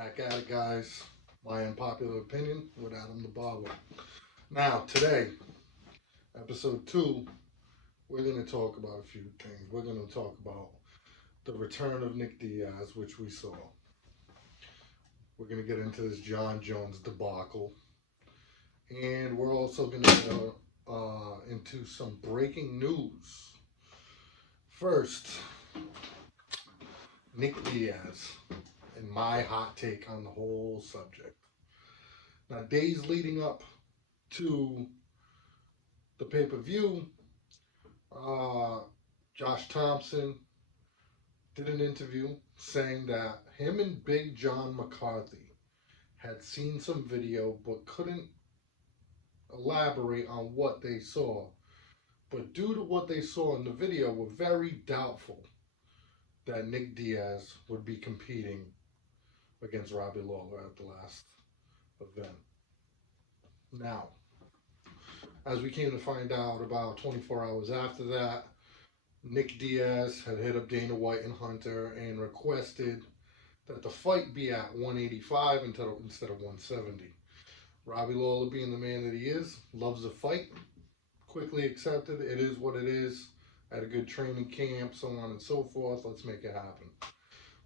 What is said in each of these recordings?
Back at it, guys. My unpopular opinion with Adam the Barber. Now, today, episode 2, we're going to talk about a few things. We're going to talk about the return of Nick Diaz, which we saw. We're going to get into this Jon Jones debacle. And we're also going to get into some breaking news. First, Nick Diaz and my hot take on the whole subject. Now, days leading up to the pay-per-view, Josh Thompson did an interview saying that him and Big John McCarthy had seen some video but couldn't elaborate on what they saw. But due to what they saw in the video, were very doubtful that Nick Diaz would be competing against Robbie Lawler at the last event. Now, as we came to find out about 24 hours after that, Nick Diaz had hit up Dana White and Hunter and requested that the fight be at 185 instead of 170. Robbie Lawler, being the man that he is, loves the fight, quickly accepted. It is what it is. Had a good training camp, so on and so forth. Let's make it happen.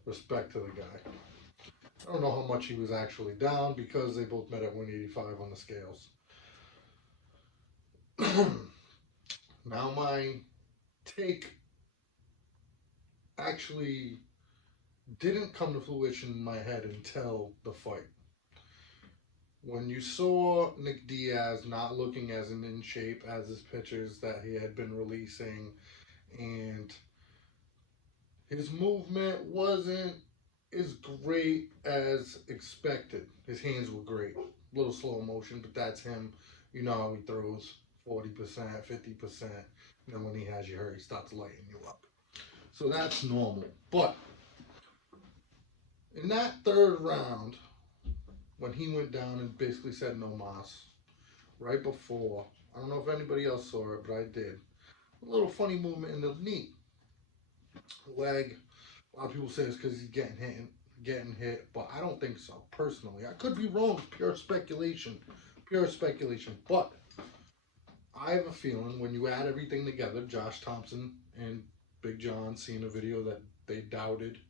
Respect to the guy. I don't know how much he was actually down because they both met at 185 on the scales. Now my take actually didn't come to fruition in my head until the fight. When you saw Nick Diaz not looking as in shape as his pictures that he had been releasing, and his movement wasn't as great as expected. His hands were great. A little slow motion, but that's him. You know how he throws 40%, 50%. And then when he has you hurt, he starts lighting you up. So that's normal. But in that third round, when he went down and basically said no mas, right before, I don't know if anybody else saw it, but I did. A little funny movement in the knee. Leg. A lot of people say it's because he's getting hit, but I don't think so, personally. I could be wrong, pure speculation. But I have a feeling when you add everything together, Josh Thompson and Big John seeing a video that they doubted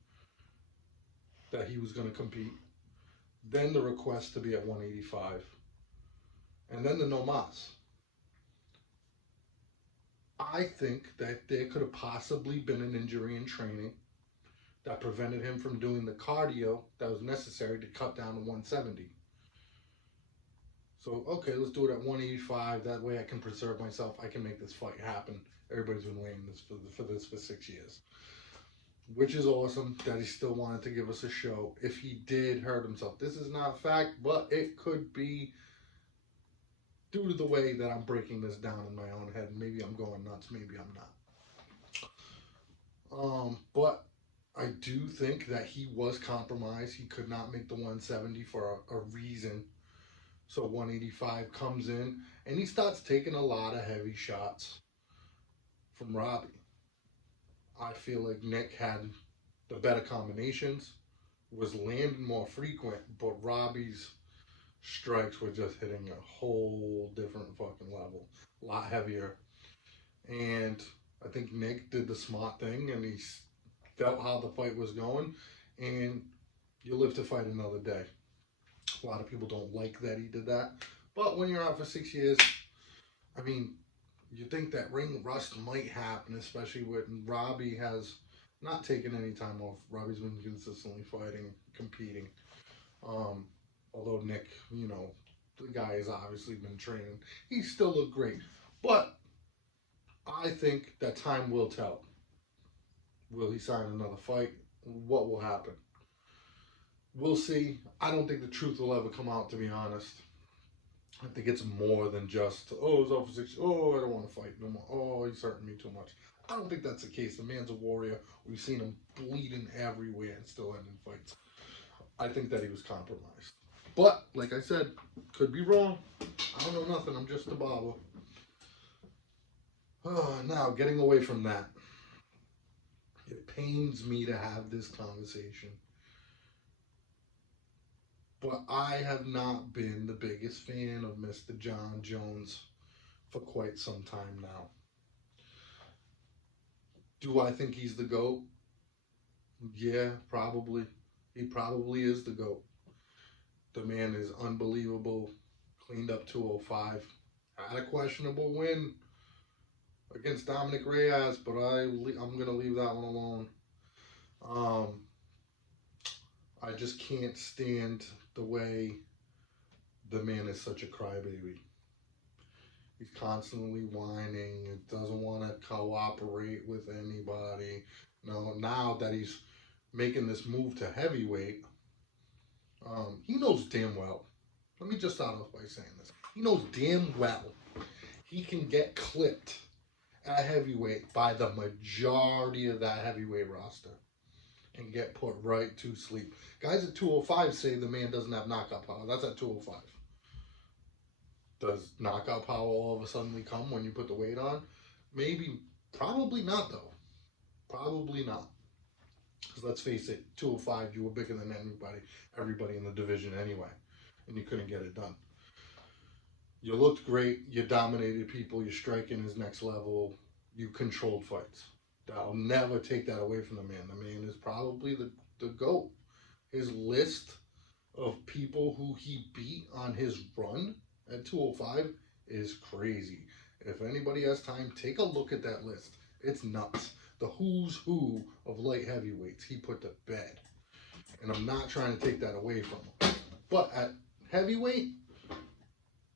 that he was going to compete, then the request to be at 185, and then the no mas. I think that there could have possibly been an injury in training that prevented him from doing the cardio that was necessary to cut down to 170. So, okay, let's do it at 185. That way I can preserve myself. I can make this fight happen. Everybody's been waiting for 6 years. Which is awesome that he still wanted to give us a show. If he did hurt himself, this is not fact, but it could be due to the way that I'm breaking this down in my own head. Maybe I'm going nuts, maybe I'm not. But I do think that he was compromised. He could not make the 170 for a reason. So 185 comes in, and he starts taking a lot of heavy shots from Robbie. I feel like Nick had the better combinations, was landing more frequent, but Robbie's strikes were just hitting a whole different fucking level, a lot heavier. And I think Nick did the smart thing, and he felt how the fight was going, and you live to fight another day. A lot of people don't like that he did that, but when you're out for 6 years, I mean, you think that ring rust might happen, especially when Robbie has not taken any time off. Robbie's been consistently fighting, competing. Although Nick, you know, the guy has obviously been training. He still looked great. But I think that time will tell. Will he sign another fight? What will happen? We'll see. I don't think the truth will ever come out, to be honest. I think it's more than just, oh, it's over 6, oh, I don't want to fight no more, oh, he's hurting me too much. I don't think that's the case. The man's a warrior. We've seen him bleeding everywhere and still ending fights. I think that he was compromised. But, like I said, could be wrong. I don't know nothing. I'm just a barber. Now, getting away from that. It pains me to have this conversation. But I have not been the biggest fan of Mr. Jon Jones for quite some time now. Do I think he's the GOAT? Yeah, probably. He probably is the GOAT. The man is unbelievable. Cleaned up 205. Had a questionable win against Dominic Reyes, but I'm going to leave that one alone. I just can't stand the way the man is such a crybaby. He's constantly whining and doesn't want to cooperate with anybody. No, now that he's making this move to heavyweight, he knows damn well. Let me just start off by saying this. He knows damn well he can get clipped at heavyweight by the majority of that heavyweight roster and get put right to sleep. Guys at 205 say the man doesn't have knockout power. That's at 205. Does knockout power all of a sudden come when you put the weight on? Maybe, probably not though. Probably not. Because let's face it, 205, you were bigger than everybody in the division anyway, and you couldn't get it done. You looked great. You dominated people. Your striking is next level. You controlled fights. I'll never take that away from the man. The man is probably the GOAT. His list of people who he beat on his run at 205 is crazy. If anybody has time, take a look at that list. It's nuts. The who's who of light heavyweights he put to bed. And I'm not trying to take that away from him. But at heavyweight,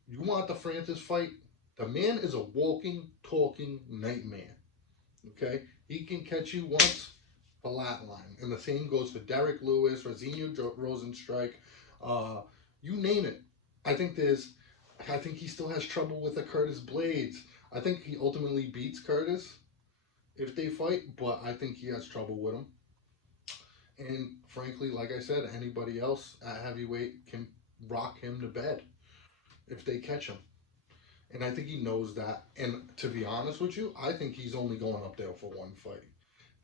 you want the Francis fight? The man is a walking, talking nightmare. Okay? He can catch you once, flatline. And the same goes for Derek Lewis, Razinho Rosenstrike, you name it. I think he still has trouble with the Curtis Blades. I think he ultimately beats Curtis if they fight, but I think he has trouble with him. And frankly, like I said, anybody else at heavyweight can rock him to bed if they catch him. And I think he knows that. And to be honest with you, I think he's only going up there for one fight.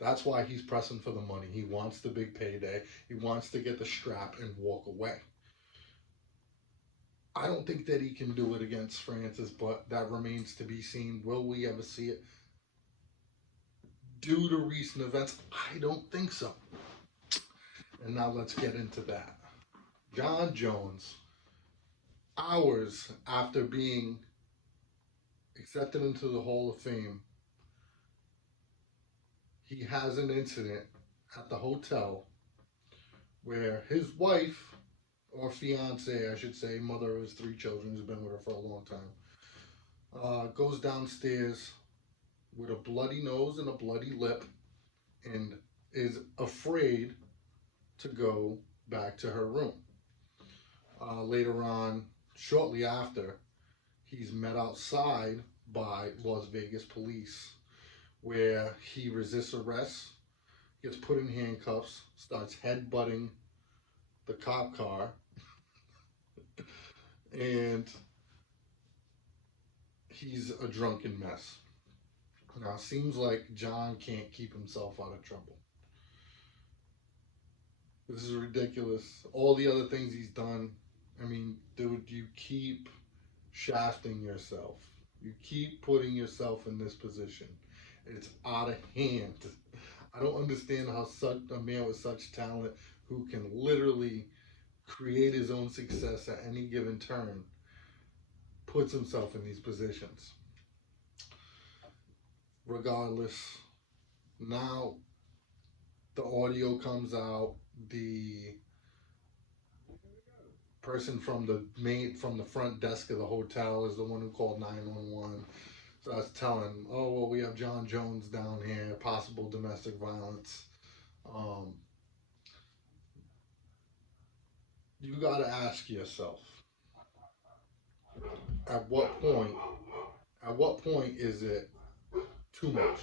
That's why he's pressing for the money. He wants the big payday. He wants to get the strap and walk away. I don't think that he can do it against Francis, but that remains to be seen. Will we ever see it? Due to recent events, I don't think so. And now let's get into that. Jon Jones, hours after being accepted into the Hall of Fame, he has an incident at the hotel where his wife, or fiance, I should say, mother of his 3 children, who's been with her for a long time, goes downstairs with a bloody nose and a bloody lip and is afraid to go back to her room. Later on, shortly after, he's met outside by Las Vegas police where he resists arrest, gets put in handcuffs, starts headbutting the cop car, and he's a drunken mess. Now, it seems like Jon can't keep himself out of trouble. This is ridiculous. All the other things he's done, I mean, dude, you keep shafting yourself. You keep putting yourself in this position. It's out of hand. I don't understand how such a man with such talent who can literally create his own success at any given turn puts himself in these positions. Regardless, now the audio comes out. The person from the front desk of the hotel is the one who called 911. So I was telling, oh, well, we have Jon Jones down here, possible domestic violence. You got to ask yourself, at what point is it too much?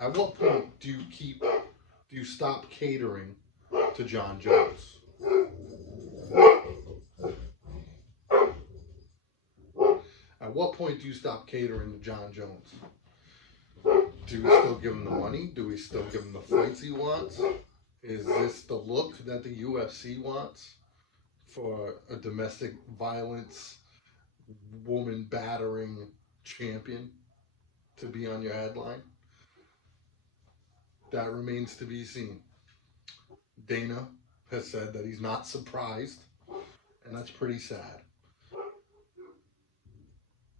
At what point do you stop catering to Jon Jones? At what point do you stop catering to Jon Jones? Do we still give him the money? Do we still give him the fights he wants? Is this the look that the UFC wants? for a domestic violence, woman battering champion to be on your headline. That remains to be seen. Dana has said that he's not surprised, and that's pretty sad.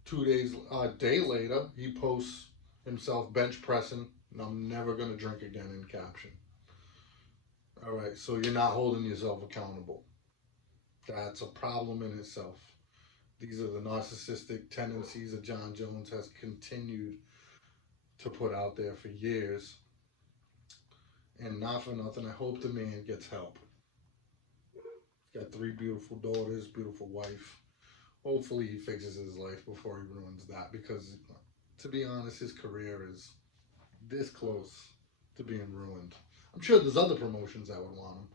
2 days, a day later, he posts himself bench pressing, and I'm never going to drink again in caption. All right, so you're not holding yourself accountable. That's a problem in itself. These are the narcissistic tendencies that Jon Jones has continued to put out there for years. And not for nothing, I hope the man gets help. He's got 3 beautiful daughters, beautiful wife. Hopefully he fixes his life before he ruins that, because to be honest, his career is this close to being ruined. I'm sure there's other promotions that would want him,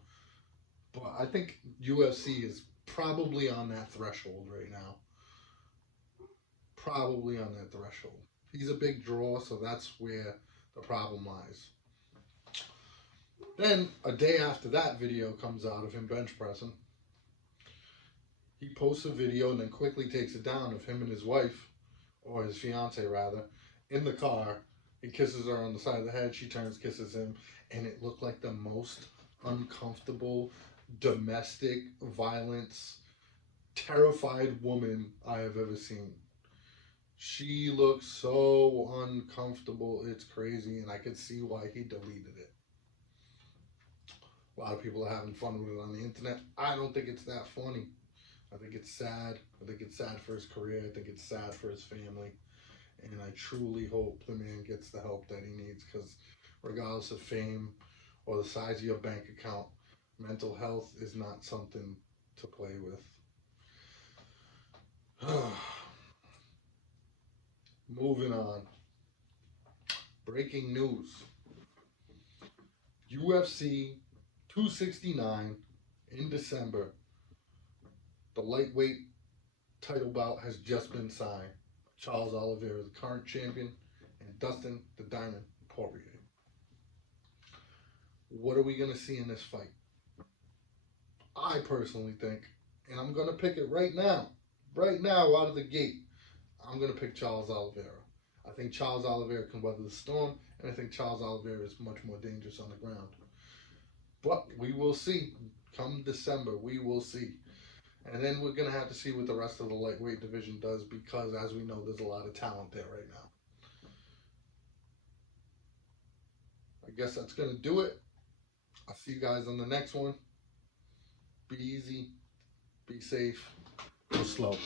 but I think UFC is probably on that threshold right now. Probably on that threshold. He's a big draw, so that's where the problem lies. Then, a day after that video comes out of him bench pressing, he posts a video and then quickly takes it down of him and his wife, or his fiance rather, in the car. He kisses her on the side of the head, she turns, kisses him, and it looked like the most uncomfortable domestic violence, terrified woman I have ever seen. She looks so uncomfortable, it's crazy, and I could see why he deleted it. A lot of people are having fun with it on the internet. I don't think it's that funny. I think it's sad. I think it's sad for his career. I think it's sad for his family. And I truly hope the man gets the help that he needs, because regardless of fame or the size of your bank account, mental health is not something to play with. Moving on. Breaking news. UFC 269 in December. The lightweight title bout has just been signed. Charles Oliveira, the current champion, and Dustin the Diamond Poirier. What are we going to see in this fight? I personally think, and I'm going to pick it right now out of the gate, I'm going to pick Charles Oliveira. I think Charles Oliveira can weather the storm, and I think Charles Oliveira is much more dangerous on the ground. But we will see. Come December, we will see. And then we're going to have to see what the rest of the lightweight division does, because, as we know, there's a lot of talent there right now. I guess that's going to do it. I'll see you guys on the next one. Be easy. Be safe. Go slow.